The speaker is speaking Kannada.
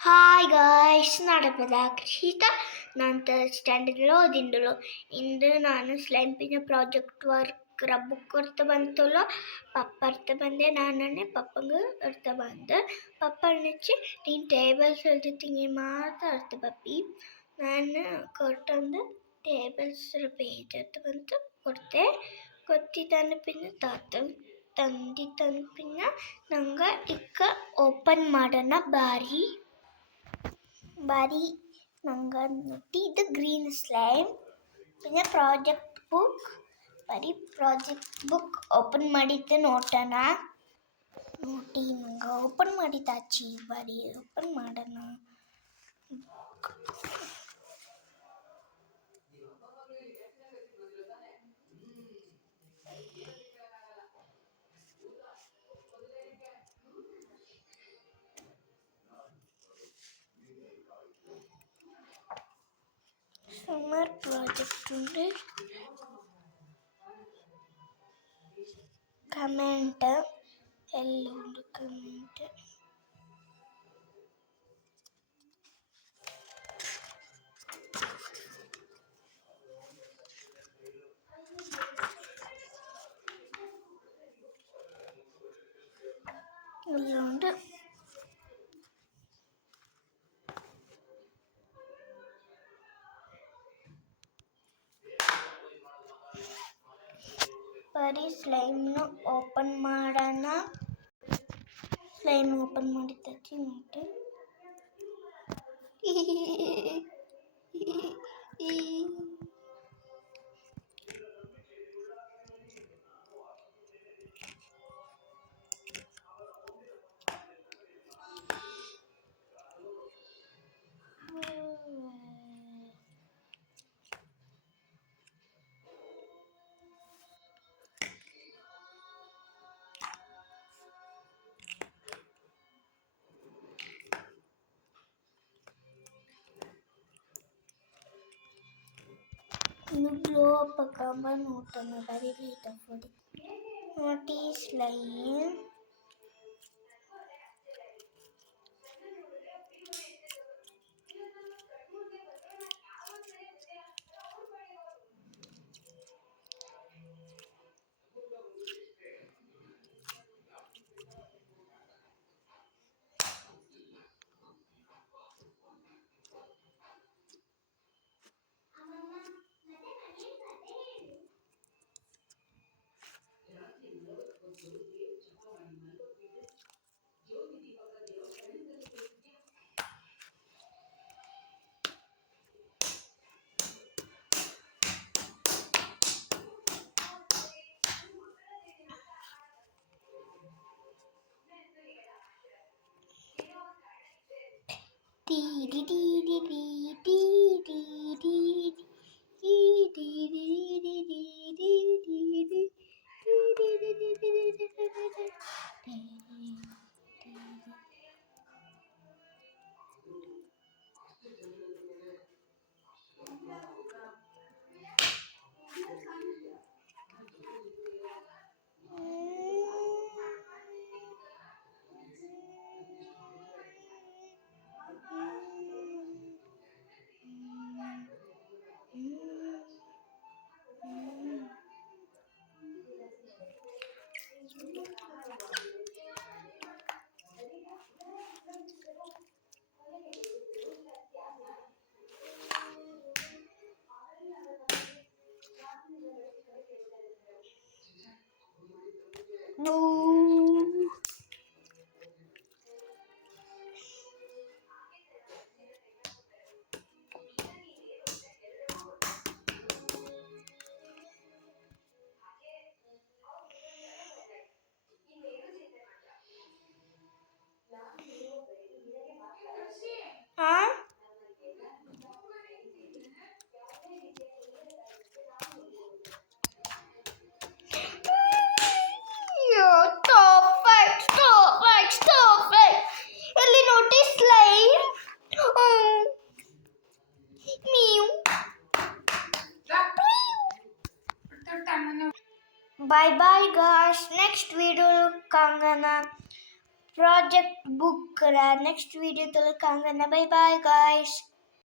ಹಾಯ್ ಗಾಯ್ಸ್ ನಡಪದ ಕೃಷಿತ ನಾನು ಥರ್ಡ್ ಸ್ಟ್ಯಾಂಡರ್ಡ್లో ಓದಿಂಡಳು ಇಂದು ನಾನು ಸ್ಲೈಂಪಿನ ಪ್ರಾಜೆಕ್ಟ್ ವರ್ಕ್ ಬುಕ್ ಅರ್ಥ ಬಂತಲ್ಲ ಪಪ್ಪ ಅರ್ಥ ಬಂದೆ ನಾನೇ ಪಪ್ಪಂಗೆ ಅರ್ಥ ಬಂದು ಪಪ್ಪ ಅಣ್ಣಚ್ಚಿ ನೀನು ಟೇಬಲ್ಸ್ எழுதிட்டீங்க ಮಾತ್ರ ಅರ್ಥ ಪಪ್ಪಿ ನಾನು ಕೊಟ್ಟಂದು ಟೇಬಲ್ಸ್ ಪೇಜ್ ಅರ್ಥ ಬಂತು ಕೊಡ್ತೆ ಕೊಟ್ಟಿದ್ದಾನೆ ಪಿನ್ನ ತಾತ ತಂದಿದ್ದಾನೆ ಪಿನ್ನ ನಂಗೆ ಇಕ್ಕ ಓಪನ್ ಮಾಡೋಣ ಬಾರಿ ನಂಗೆ ನೋಡಿ ಇದು ಗ್ರೀನ್ ಸ್ಲೈಮ್ പിന്നെ ಪ್ರಾಜೆಕ್ಟ್ ಬುಕ್ ಓಪನ್ ಮಾಡಿದ್ದು ನೋಡೋಣ ನೋಡಿ ನಂಗೆ ಓಪನ್ ಮಾಡಿದ್ದಾಚಿ ಬಾರಿ ಓಪನ್ ಮಾಡೋಣ సమ్మర్ ప్రాజెక్ట్ ఉంది కమెంట్ ఎల్లుండి కమెంట్ ఎల్లుండి ಬರೀ ಸ್ಲೈಮ್ನ ಓಪನ್ ಮಾಡೋಣ ಸ್ಲೈಮ್ ಓಪನ್ ಮಾಡಿದ್ದಾಚಿ ನೋಡಿ ಇನ್ನು ಗ್ಲೋ ಅಪ್ ಕಂಬ ನೋಟನ ಬರೀಲಿ ತಗೊಳ್ಳಿ ನೋಡಿ ಸ್ಲೈಮ್ ಎಲ್ಲಿ ನೋಡಿ slime bye bye guys next video ಕಾಂಗನ ಪ್ರಾಜೆಕ್ಟ್ ಬುಕ್ ನೆಕ್ಸ್ಟ್ ವಿಡಿಯೋದಲ್ಲಿ ಕಾಣೋಣ. Bye bye guys.